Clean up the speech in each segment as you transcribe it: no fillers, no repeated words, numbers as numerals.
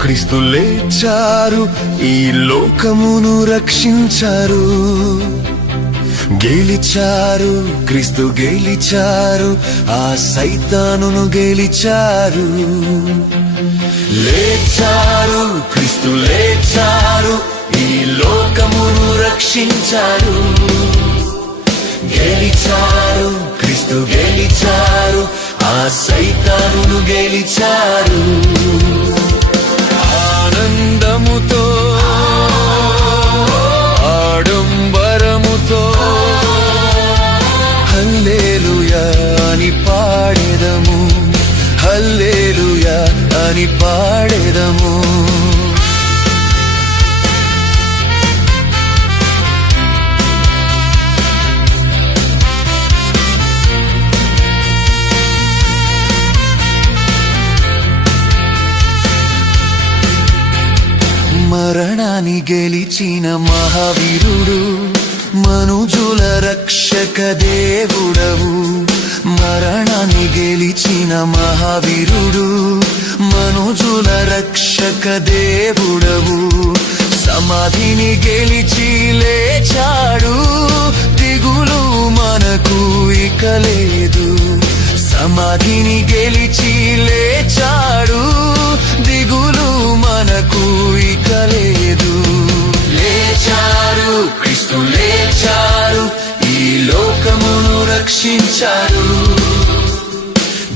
క్రీస్తు లేచారు, ఈ లోకమును రక్షించారు. గెలిచారు, క్రీస్తు గెలిచారు, ఆ సైతానును గెలిచారు. లేచారు, క్రీస్తు లేచారు, ఈ లోకమును రక్షించారు. గెలిచారు, క్రీస్తు గెలిచారు, ఆ సైతానును గెలిచారు. ఆనందముతో ఆడంబరముతో హల్లెలూయా అని పాడెదము, హల్లెలూయా అని పాడెదము. మరణాన్ని గెలిచిన మహావీరుడు, మనుజుల రక్షక దేవుడవు. మరణాన్ని గెలిచిన మహావీరుడు, మనుజుల రక్షక దేవుడవు. సమాధిని గెలిచి లేచాడు, దిగులు మనకు ఇక లేదు. సమాధిని గెలిచి లేచాడు, దిగులు మనకు ఇక లేదు. లేచారు, క్రీస్తు లేచారు, ఈ లోకమును రక్షించారు.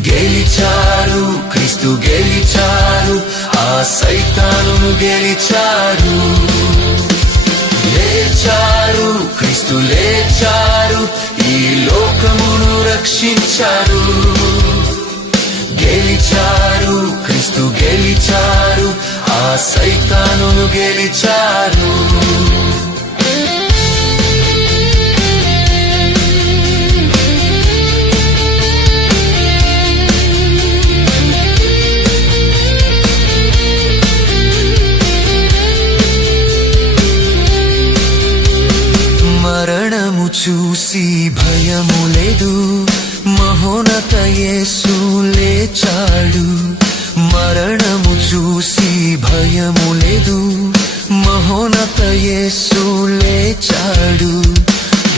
గెలిచారు, క్రీస్తు గెలిచారు, ఆ సైతానును గెలిచారు. లేచారు, క్రీస్తు లేచారు, ఈ లోకమును రక్షించారు. గెలిచారు, క్రీస్తు గెలిచారు, ఆ సైతానును గెలిచారు. మరణము చూసి భయము లేదు, మహోన్నత యేసు లేచాడు. మరణము చూసి భయము లేదు, మహోన్నత యేసు లేచాడు.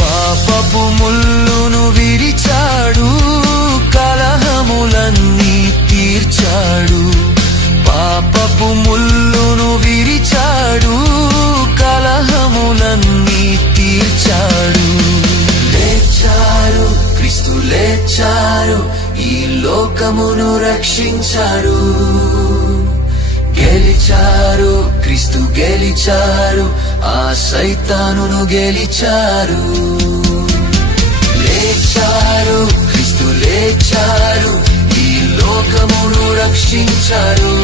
పాపపు ముల్లును విరిచాడు, కలహములన్నీ తీర్చాడు. పాపపు ముల్లును విరిచాడు, కలహములన్నీ తీర్చాడు. లేచారు, క్రీస్తు లేచారు, ఈ లోకమును రక్షించారు. గెలిచారు, క్రీస్తు గెలిచారు, ఆ సైతానును గెలిచారు. లేచారు, క్రీస్తు లేచారు, ఈ లోకమును రక్షించారు.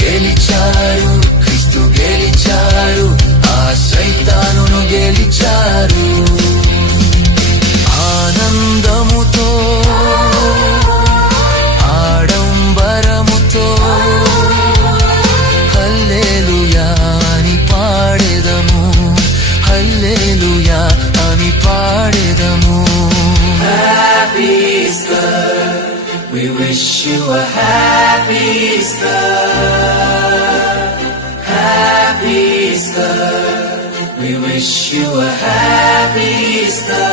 గెలిచారు, క్రీస్తు గెలిచారు, ఆ సైతానును గెలిచారు. ఆనందముతో ఆడంబరముతో హల్లెలూయా అని పాడెదము, హల్లెలూయా అని పాడెదము. Happy Easter, we wish you a happy Easter. Happy Easter, we wish you a happy Easter.